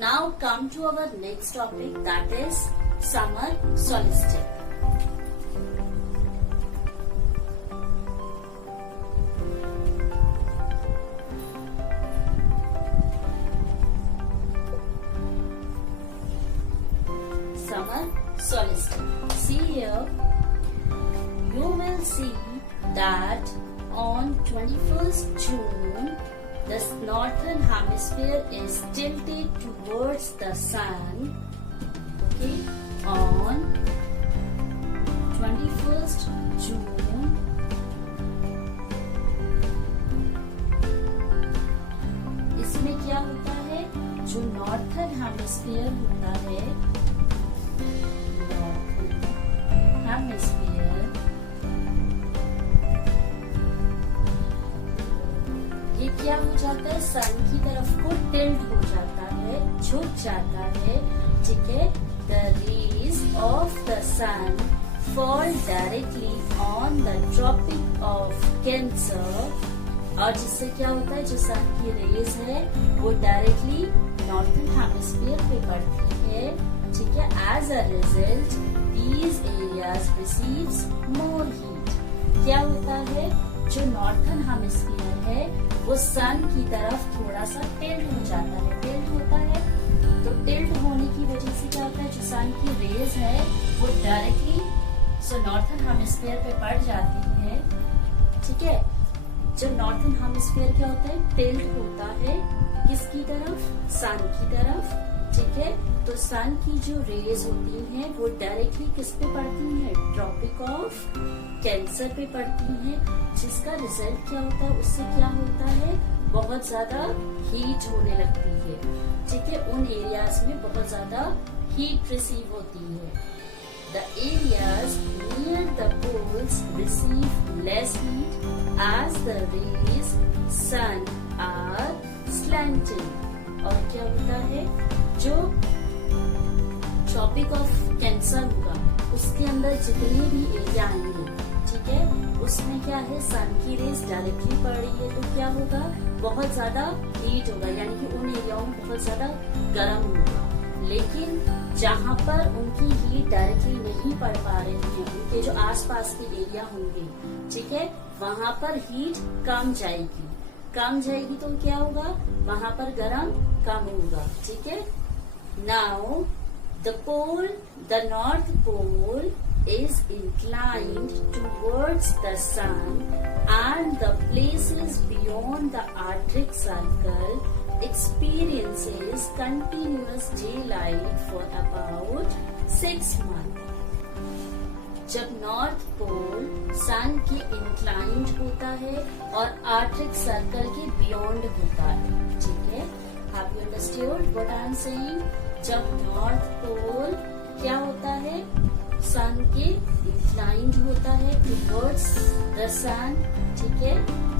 Now come to our next topic, that is summer solstice. Summer solstice. See here, you will see that on 21st June, the northern hemisphere is tilted towards the sun. Okay, on 21st June, इसमें क्या होता है, जो northern hemisphere होता है, northern hemisphere, ये क्या हो जाता है, सन की तरफ को टिल्ट हो जाता है, झुक जाता है, ठीक है। The rays of the sun fall directly on the tropic of Cancer, और जिससे क्या होता है, जो सन की रेज है वो डायरेक्टली नॉर्थर्न हेमिस्फीयर पे पड़ती है, ठीक है। As a result these areas receives more heat. क्या होता है, जो नॉर्थर्न हेमिस्फीयर है वो सन की तरफ थोड़ा सा टिल्ट हो जाता है, टिल्ट होता है, तो टिल्ट होने की वजह से क्या होता है, जो सन की रेज है वो डायरेक्टली नॉर्थर्न हेमिस्फीयर पे पड़ जाती है, ठीक है। जब नॉर्थर्न हेमिस्फीयर क्या होता है, टिल्ट होता है किसकी तरफ, सन की तरफ, ठीक है। तो सन की जो रेज होती हैं वो डायरेक्टली किस पे पड़ती हैं, ट्रॉपिक ऑफ कैंसर पे पड़ती हैं, जिसका रिजल्ट क्या होता है, उससे क्या होता है, बहुत ज्यादा हीट होने लगती है, ठीक है। उन एरियाज में बहुत ज्यादा हीट रिसीव होती है। The areas near the poles receive less heat as the rays sun are slanting। और क्या होता है, जो ट्रॉपिक ऑफ कैंसर होगा उसके अंदर जितने भी एरिया आएंगे, ठीक है, उसमें क्या है, सन की रेज डायरेक्टली पड़ रही है, तो क्या होगा, बहुत ज्यादा हीट होगा, यानी कि उन एरियाओं में बहुत ज्यादा गर्म होगा। लेकिन जहाँ पर उनकी हीट डायरेक्टली नहीं पड़ पा रही है, उनके जो आसपास के एरिया होंगे, ठीक है, वहाँ पर हीट कम जाएगी, कम जाएगी तो क्या होगा, वहाँ पर गर्म कम होगा, ठीक है। Now the North Pole is inclined towards the sun and the places beyond the Arctic Circle experiences continuous daylight for about 6 months। जब नॉर्थ पोल सन के इंक्लाइंड होता है और आर्कटिक सर्कल के बियॉन्ड होता है, ठीक है। आप you understood what I am saying. जब नॉर्थ पोल क्या होता है, सन के इंक्लाइंड होता है टुवर्ड्स द सन, ठीक है,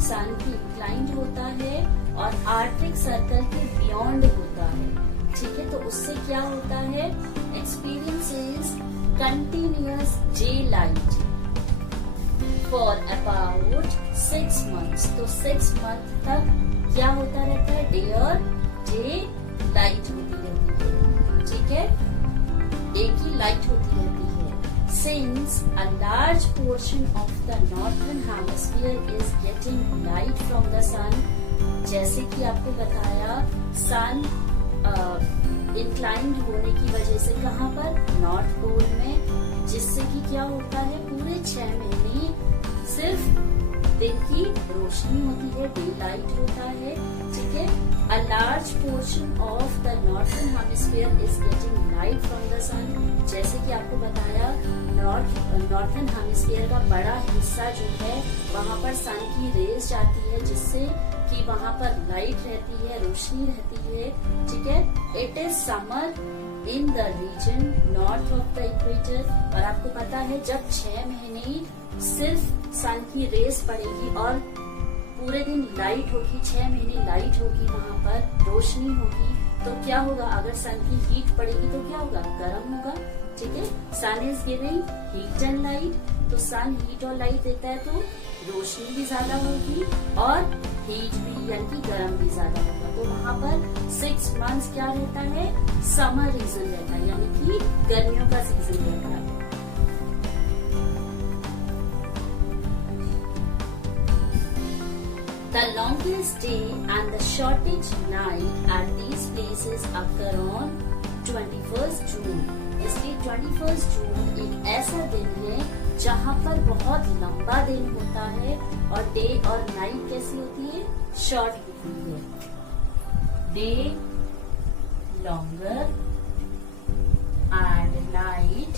सन के इंक्लाइंड होता है और आर्कटिक सर्कल के बियॉन्ड होता है, ठीक है। तो उससे क्या होता है, experiences continuous day light for about 6 months। तो 6 month तक क्या होता रहता है, डे लाइट होती रहती है, ठीक है, डे की लाइट होती रहती है। Since a large portion of the northern hemisphere is getting light from the sun, जैसे कि आपको बताया, सन इंक्लाइंड होने की वजह से कहाँ पर, नॉर्थ पोल में, जिससे कि क्या होता है, पूरे 6 महीने सिर्फ दिन की रोशनी होती है, डे लाइट होता है, ठीक है। A large portion of the northern hemisphere is getting light from the sun। जैसे कि आपको बताया, नॉर्थर्न हेमिस्फीयर का बड़ा हिस्सा जो है वहाँ पर सन की रेज जाती है, जिससे कि वहां पर लाइट रहती है, रोशनी रहती है, ठीक है। It is summer in the region north of the equator. और आपको पता है जब 6 महीने सिर्फ सन की रेस पड़ेगी और पूरे दिन लाइट होगी, 6 महीने लाइट होगी, वहां पर रोशनी होगी, तो क्या होगा, अगर सन की हीट पड़ेगी तो क्या होगा, गर्म होगा, ठीक है। Sun is giving heat and light, तो सन हीट और लाइट देता है तो रोशनी भी ज्यादा होगी और हीट भी यानी कि गर्म भी ज्यादा होगा। तो वहां पर 6 मंथ्स क्या रहता है, समर रीजन रहता है, यानी कि गर्मियों का सीजन रहता है। The longest day and the shortest night at these places occur on 21st June. इसलिए 21st जून एक ऐसा दिन है जहाँ पर बहुत लंबा दिन होता है और डे और नाइट कैसी होती है, शॉर्ट होती है। Day longer and night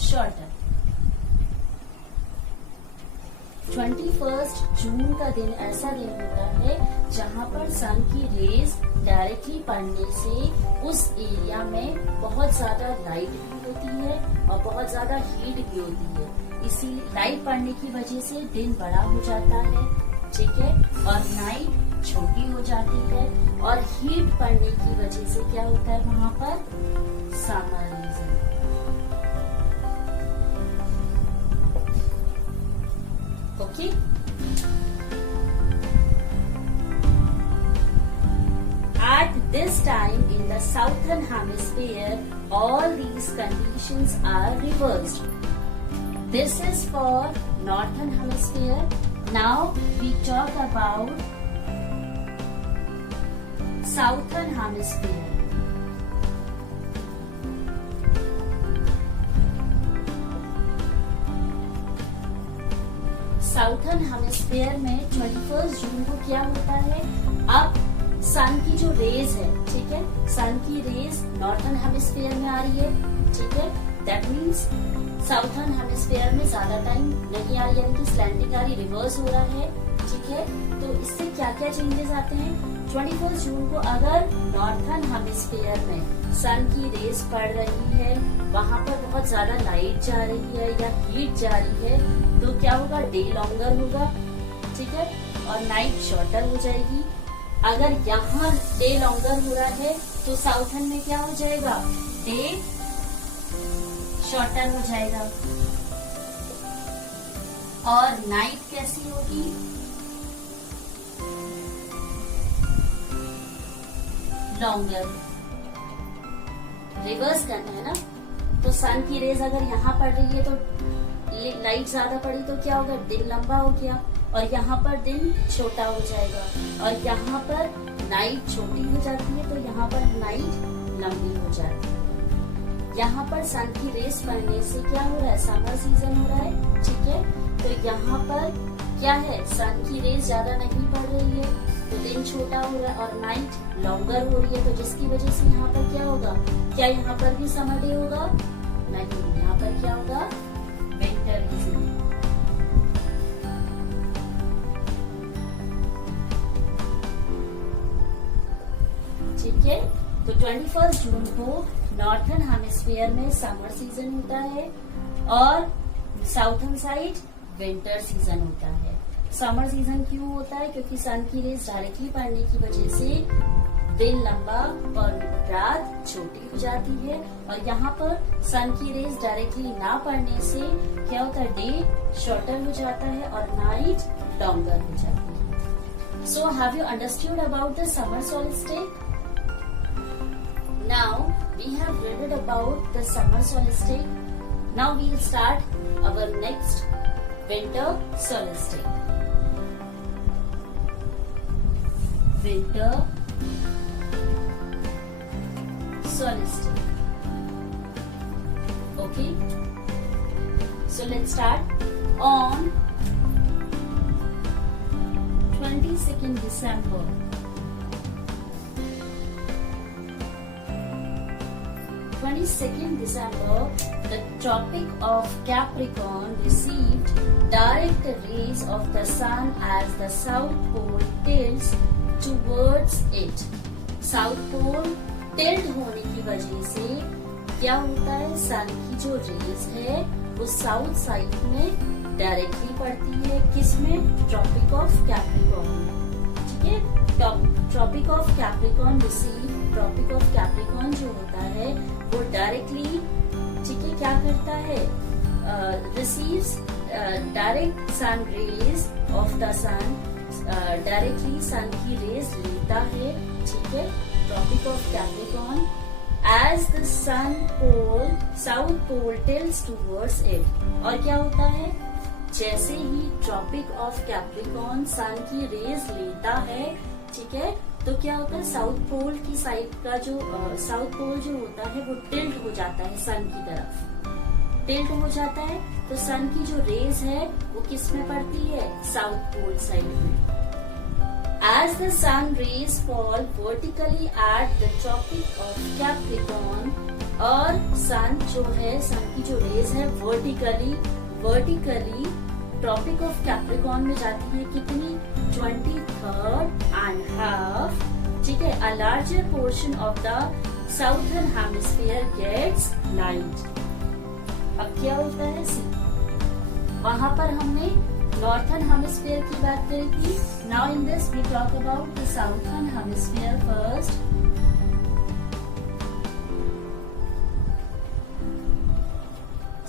shorter. 21 जून का दिन ऐसा दिन होता है जहाँ पर सन की रेज डायरेक्टली पड़ने से उस एरिया में बहुत ज्यादा लाइट भी होती है और बहुत ज्यादा हीट भी होती है। इसी लाइट पड़ने की वजह से दिन बड़ा हो जाता है, ठीक है, और नाइट छोटी हो जाती है। और हीट पड़ने की वजह से क्या होता है वहाँ पर, summer region. Okay. At this time in the southern hemisphere, all these conditions are reversed. This is for northern hemisphere. Now we talk about southern hemisphere. Southern hemisphere में 21 जून को क्या होता है, अब सन की जो रेज है, ठीक है, सन की रेज नॉर्थर्न हेमिस्फीयर में आ रही है, ठीक है। दैट मीन्स साउथर्न हेमिस्फीयर में ज्यादा टाइम नहीं आ रही, यानी कि स्लैंटिंग आ रही, रिवर्स हो रहा है, ठीक है। तो इससे क्या क्या चेंजेस आते हैं, 21 जून को अगर नॉर्थर्न हेमिस्फीयर में सन की रेज पड़ रही है, वहां पर बहुत ज्यादा लाइट जा रही है या हीट जा रही है, तो क्या होगा, डे लॉन्गर होगा, ठीक है, और नाइट शॉर्टर हो जाएगी। अगर यहाँ डे लॉन्गर हो रहा है तो साउथर्न में क्या हो जाएगा, डे शॉर्टर हो जाएगा। और नाइट कैसी होगी, लॉन्गर। रिवर्स करना है ना, तो सन की रेज अगर यहाँ पड़ रही है तो लाइट ज्यादा पड़ी तो क्या होगा, दिन लंबा हो गया और यहाँ पर दिन छोटा हो जाएगा। और यहाँ पर नाइट छोटी हो जाती है तो यहाँ पर नाइट लंबी हो जाती है। यहाँ पर सन की रेस पड़ने से क्या हो रहा है, समर सीजन हो रहा है, ठीक है। तो यहाँ पर क्या है, सन की रेस ज्यादा नहीं पड़ रही है तो दिन छोटा हो रहा है और नाइट लॉन्गर हो रही है, तो जिसकी वजह से यहाँ पर क्या होगा, क्या यहाँ पर भी समर डे होगा, नहीं, यहाँ पर क्या होगा, विंटर सीजन। ठीक है, तो 21 जून को नॉर्थर्न हेमिस्फीयर में समर सीजन होता है और साउथर्न साइड विंटर सीजन होता है। समर सीजन क्यों होता है, क्योंकि सन की रेस डायरेक्टली पड़ने की वजह से दिन लंबा और रात छोटी हो जाती है। और यहाँ पर सन की रेस डायरेक्टली ना पड़ने से क्या होता है, डे शॉर्टर हो जाता है और नाइट लॉन्गर हो जाती है। So have you understood about the summer solstice? Now we have read about the summer solstice. Now we will start our next winter solstice. Winter solstice. Okay. So let's start on 22nd 22nd December, the Tropic of Capricorn received direct rays of the sun as the South Pole tilts towards it. South Pole tilt होने की वजह से क्या होता है, सन की जो raise है वो साउथ साइड में डायरेक्टली पड़ती है, किसमें, ट्रॉपिक ऑफ कैप्रिकॉर्न में, ठीक है। Tropic of Capricorn tropic of Capricorn जो होता है वो डायरेक्टली, ठीक है, क्या करता है, receives direct sun rays of the sun, directly sun की रेज लेता है, ठीक है, tropic of Capricorn as the sun pole, south pole tilts towards it। और क्या होता है, जैसे ही ट्रॉपिक ऑफ कैप्रिकॉर्न सन की रेज लेता है, ठीक है, तो क्या होता है, साउथ पोल की साइड का जो साउथ पोल जो होता है वो टिल्ट हो जाता है, सन की तरफ टिल्ट हो जाता है, तो सन की जो रेज है वो किस में पड़ती है, साउथ पोल साइड में। As the sun rays fall vertically at the Tropic of Capricorn, और सन जो है, सन की जो रेज है वर्टिकली ट्रॉपिक ऑफ कैप्रिकॉर्न में जाती है, कितनी, 23.5, ठीक है। A larger portion of the southern hemisphere gets light। अब क्या होता है, वहां पर हमने नॉर्थन हेमिस्फीयर की बात करी थी। Now in this we talk about the southern hemisphere first.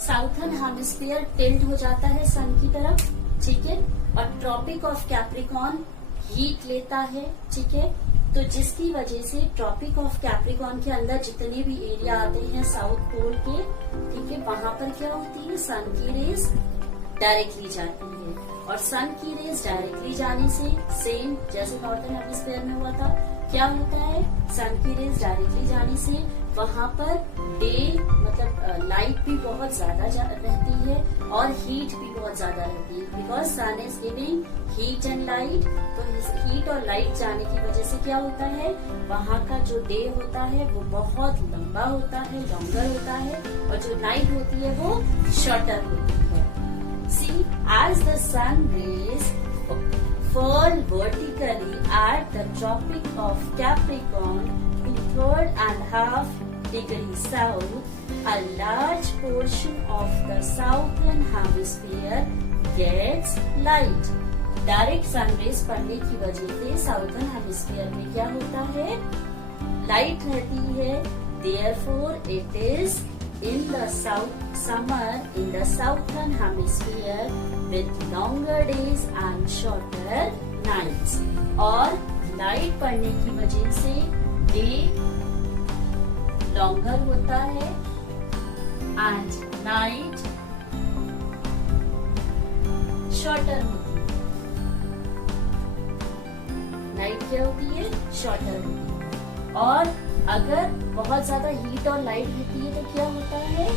Southern hemisphere tilt हो जाता है सन की तरफ, ठीक है, और ट्रॉपिक ऑफ कैप्रिकॉर्न हीट लेता है, ठीक है, तो जिसकी वजह से ट्रॉपिक ऑफ कैप्रिकॉर्न के अंदर जितने भी एरिया आते हैं साउथ पोल के, ठीक है, वहां पर क्या होती है, सन की रेज डायरेक्टली जाती है, और सन की रेज डायरेक्टली जाने से सेम जैसे नॉर्थन हेमिस्फीयर में हुआ था, क्या होता है, सन की रेज डायरेक्टली जाने से वहां पर डे मतलब लाइट भी बहुत ज्यादा रहती है और हीट भी बहुत ज्यादा रहती है, because sun is giving heat and light. तो हीट और लाइट जाने की वजह से क्या होता है, वहां का जो डे होता है वो बहुत लंबा होता है, लॉन्गर होता है, और जो नाइट होती है वो शॉर्टर होती है। See, as the sun rays fall vertically at the Tropic of Capricorn to 3.5 degrees south, a large portion of the southern hemisphere gets light। Direct sun rays पड़ने की वजह से साउथर्न हेमिस्फीयर में क्या होता है, लाइट रहती है, therefore it is in the summer in the southern hemisphere with longer days and shorter nights। और लाइट पड़ने की वजह से डे लॉन्गर होता है एंड नाइट शॉर्टर होती है। नाइट क्या होती है, शॉर्टर होती है। और अगर बहुत ज्यादा हीट और लाइट होती है तो क्या होता है,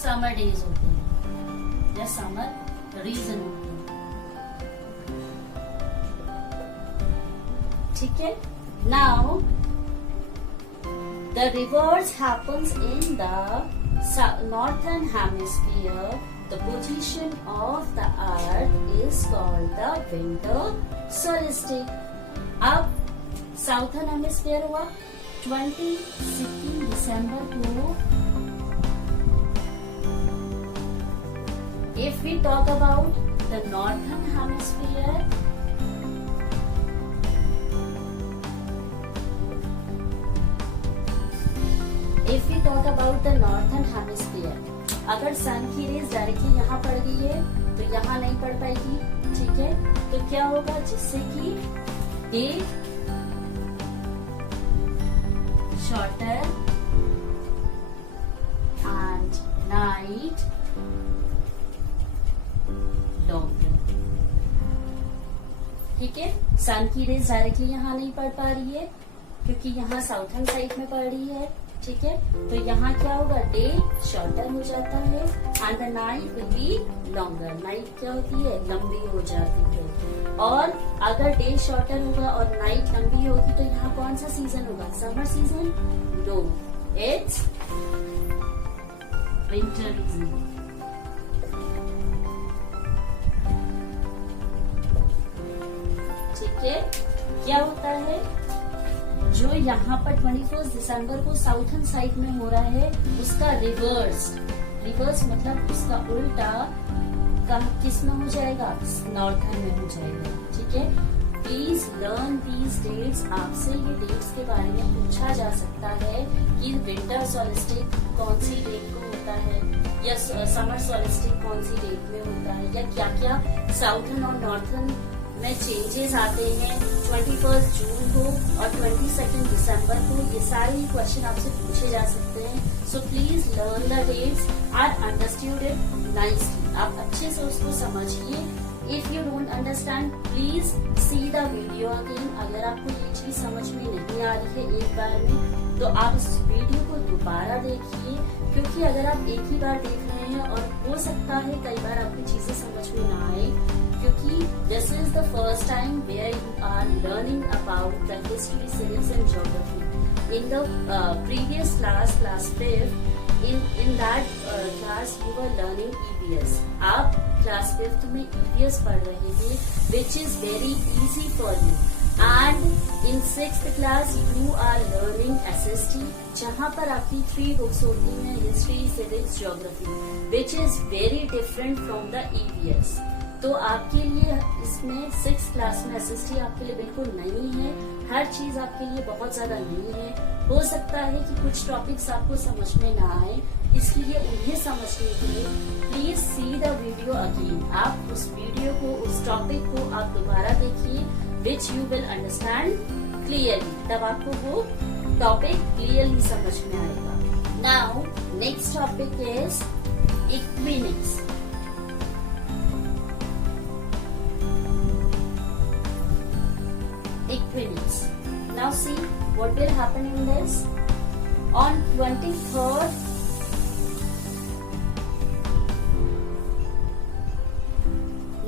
समर डेज होते हैं या समर रीजन होते हैं, ठीक है। Now the reverse happens in the northern hemisphere. The position of the earth is called the winter solstice। अब साउथर्न हेमिस्फीयर हुआ 22 दिसंबर को। If we talk about the northern hemisphere, if we talk about the northern hemisphere, अगर सन की raise directly यहाँ पड़ गई है तो यहाँ नहीं पड़ पाएगी, ठीक है, तो क्या होगा, जिससे कि day shorter and night longer, ठीक है। सन की रेज डायरेक्टली यहाँ नहीं पड़ पा रही है क्योंकि यहाँ साउथर्न साइड में पड़ रही है, ठीक है, तो यहाँ क्या होगा, डे शॉर्टर हो जाता है and the night will be longer. Night क्या होती है, लंबी हो जाती है। और अगर डे शॉर्टर होगा और नाइट लंबी होगी तो यहाँ कौन सा सीजन होगा, summer season? No, it's winter season. ठीक है, क्या होता है, जो यहाँ पर 21 दिसंबर को साउथर्न साइड में हो रहा है उसका रिवर्स मतलब उसका उल्टा किस में हो जाएगा, नॉर्थर्न में हो जाएगा। ठीक है, प्लीज लर्न दीज डेट्स। आपसे ये डेट्स के बारे में पूछा जा सकता है कि विंटर सॉलिस्टिक कौन सी डेट को होता है या समर सॉलिस्टिक कौन सी डेट में होता है, या क्या क्या साउथर्न और नॉर्थर्न में चेंजेस आते हैं 21 जून को और 22 दिसंबर को। ये सारे क्वेश्चन आपसे पूछे जा सकते हैं। So please learn the dates और अंडरस्टूड इट नाइसली। आप अच्छे से उसको समझिए। If you don't understand please see the video again. अगर आपको ये चीज समझ में नहीं आ रही है एक बार में तो आप इस वीडियो को दोबारा देखिए, क्योंकि अगर आप एक ही बार देख रहे हैं और हो सकता है कई बार आपकी चीजें समझ में ना आए, क्योंकि this is the first time where you are learning about the history, civics and geography. In the previous class 5th, in that class you were learning EVS. आप क्लास 5th में EVS पढ़ रहे थे, which is very easy for you. And in 6th class you are learning SST, जहाँ पर आपकी 3 books होती हैं, history, civics, geography, which is very different from the EVS. तो आपके लिए इसमें 6th क्लास में SST आपके लिए बिल्कुल नहीं है, हर चीज आपके लिए बहुत ज्यादा नहीं है। हो सकता है कि कुछ टॉपिक्स आपको समझ में ना आए, इसलिए उन्हें समझने के लिए please see the video again. आप उस वीडियो को, उस टॉपिक को आप दोबारा देखिए, which you will understand clearly, तब आपको वो टॉपिक क्लियरली समझ में आएगा। Now next topic is equinox. Equinox. Now see what will happen in this. On 23rd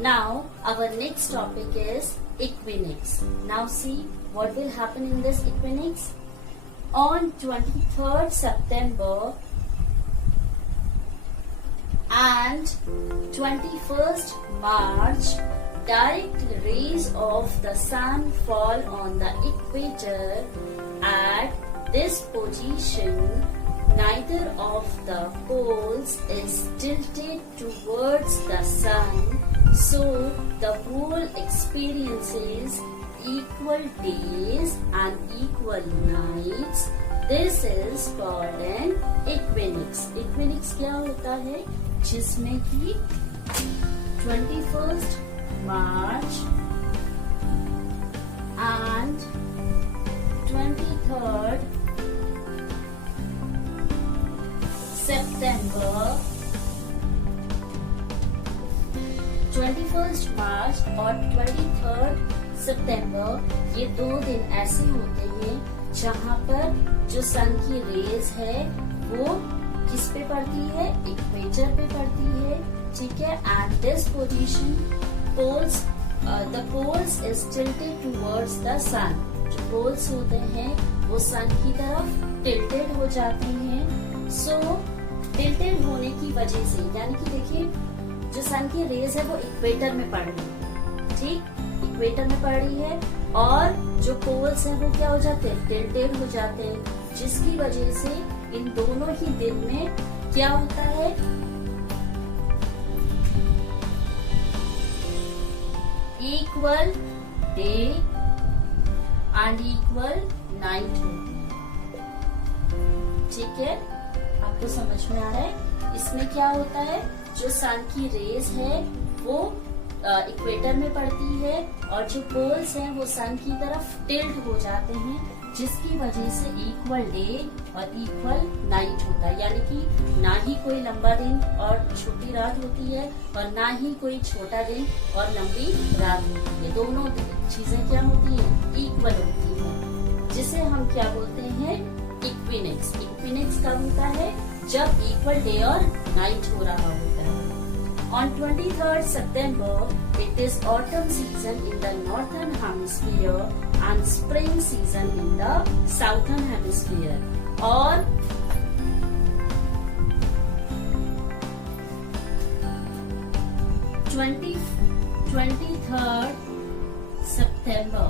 now our next topic is equinox. Now see what will happen in this equinox. On 23rd September and 21st March, direct rays of the sun fall on the equator. At this position, neither of the poles is tilted towards the sun, so the whole experiences equal days and equal nights. This is called an equinox. Equinox क्या होता है, जिसमें कि 21st March and 23rd September, 21st March और 23rd सितंबर, ये 2 दिन ऐसे होते हैं जहाँ पर जो सन की रेज है वो किस पे पड़ती है, इक्वेटर पे पड़ती है। ठीक है, at this position the poles is tilted towards the sun. जो poles होते हैं वो सन की तरफ tilted हो जाती हैं। So tilted होने की वजह से, यानी कि देखिए जो सन की रेज है वो इक्वेटर में पड़ रही है, ठीक, इक्वेटर में पड़ रही है, और जो पोल्स हैं वो क्या हो जाते हैं, tilted हो जाते हैं, जिसकी वजह से इन दोनों ही दिन में क्या होता है, equal day and equal night होती है। ठीक है, आपको समझ में आ रहा है। इसमें क्या होता है, जो सन की रेज है वो इक्वेटर में पड़ती है और जो पोल्स हैं वो सन की तरफ टिल्ट हो जाते हैं, जिसकी वजह से इक्वल डे और इक्वल नाइट होता है। यानी कि ना ही कोई लंबा दिन और छोटी रात होती है और ना ही कोई छोटा दिन और लंबी रात होती है। दोनों चीजें क्या होती हैं, इक्वल होती हैं, जिसे हम क्या बोलते हैं, इक्विनेक्स। इक्विनेक्स कब होता है? जब इक्वल डे और नाइट हो रहा होता है। On 23rd September, it is autumn season in the northern hemisphere and spring season in the southern hemisphere. और 23rd September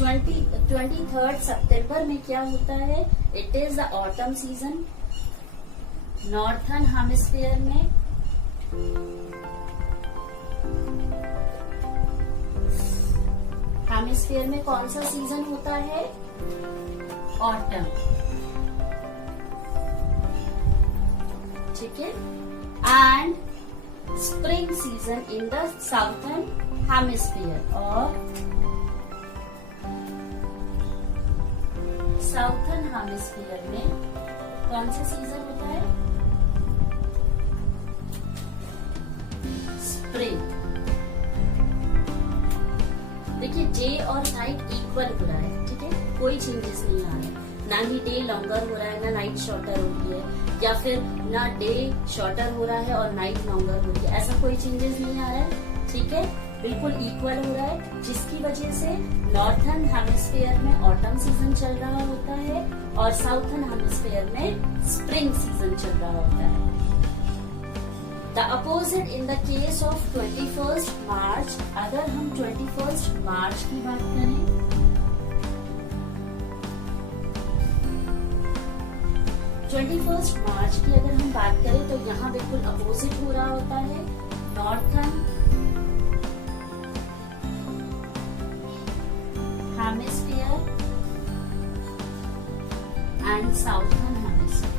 23rd सितंबर में क्या होता है? It is the autumn season northern hemisphere में। हेमिस्फीयर में कौन सा सीजन होता है? ऑटम। ठीक है। And spring season in the southern hemisphere. और साउथर्न हेमिस्फीयर में कौन सा सीजन होता है? स्प्रिंग। देखिए डे और नाइट इक्वल हो रहा है, ठीक है, कोई चेंजेस नहीं आ रहे, ना ही डे लॉन्गर हो रहा है ना नाइट शॉर्टर हो रही है, या फिर ना डे शॉर्टर हो रहा है और नाइट लॉन्गर हो रही है, ऐसा कोई चेंजेस नहीं आ रहा है। ठीक है, बिल्कुल इक्वल हो रहा है, जिसकी वजह से नॉर्थर्न हेमिस्फीयर में ऑटम सीजन चल रहा होता है और साउथर्न हेमिस्फीयर में स्प्रिंग सीजन चल रहा होता है। The opposite in the case of 21st मार्च, अगर हम 21st मार्च की बात करें, मार्च की अगर हम बात करें तो यहाँ बिल्कुल अपोजिट हो रहा होता है। Northern hemisphere and southern hemisphere.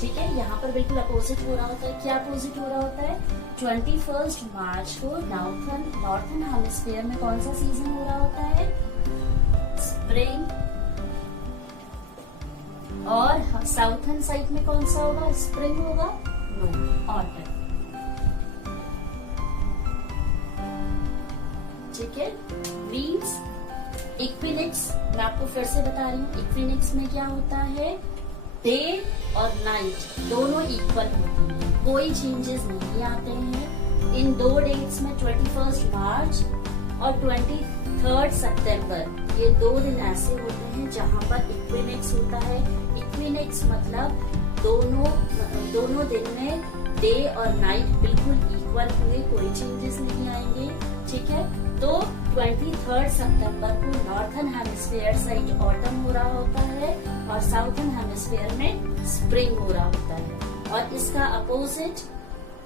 ठीक है, यहाँ पर बिल्कुल अपोजिट हो रहा होता है। क्या अपोजिट हो रहा होता है? 21st मार्च को नॉर्थर्न हेमिस्फीयर में कौन सा सीजन हो रहा होता है? स्प्रिंग। और साउथर्न साइड में कौन सा होगा? स्प्रिंग होगा? No, autumn. ठीक है, मीन्स इक्विनेक्स, मैं आपको फिर से बता रही हूँ, इक्विनेक्स में क्या होता है? डे और नाइट दोनों इक्वल होती हैं, कोई चेंजेस नहीं आते हैं। इन दो डेट्स में 21st मार्च और 23rd सितंबर, ये 2 दिन ऐसे होते हैं जहाँ पर इक्विनेक्स होता है। इक्विनेक्स मतलब दोनों दिन में डे और नाइट बिल्कुल इक्वल हुए, कोई चेंजेस नहीं आएंगे। ठीक है, तो 23rd सितंबर को नॉर्थर्न हेमिस्फीयर साइड ऑटम हो रहा होता है और साउथर्न हेमिस्फीयर में स्प्रिंग हो रहा होता है। और इसका अपोजिट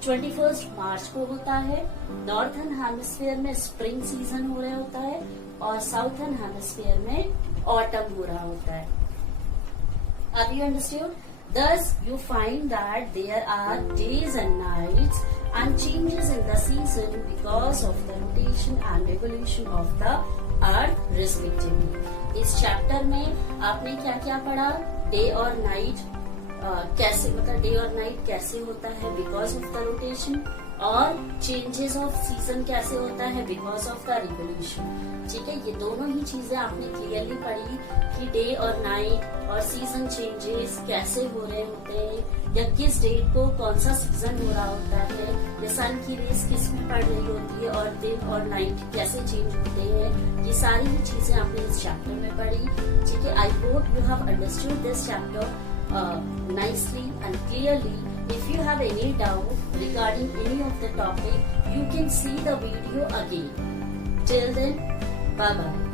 21st मार्च को होता है। नॉर्थर्न हेमिस्फीयर में स्प्रिंग सीजन हो रहा होता है और साउथर्न हेमिस्फीयर में ऑटम हो रहा होता है। अब you understand? Thus, you find that there are days and nights and changes in the season because of the rotation and revolution of the earth respectively. इस चैप्टर में आपने क्या क्या पढ़ा? डे और नाइट कैसे, मतलब डे और नाइट कैसे होता है बिकॉज ऑफ द रोटेशन, और चेंजेस ऑफ सीजन कैसे होता है बिकॉज ऑफ द रिवोल्यूशन। ठीक है, ये दोनों ही चीजें आपने क्लियरली पढ़ी कि डे और नाइट और सीजन चेंजेस कैसे हो रहे होते हैं, या किस डेट को कौन सा सीजन हो रहा होता है, या सन की रेस किस में पड़ रही होती है, और दिन और नाइट कैसे चेंज होते हैं। ये सारी ही चीजें आपने इस चैप्टर में पढ़ी। ठीक है, I hope you have understood this chapter nicely and clearly. If you have any doubt regarding any of the topic, you can see the video again. Till then, bye bye.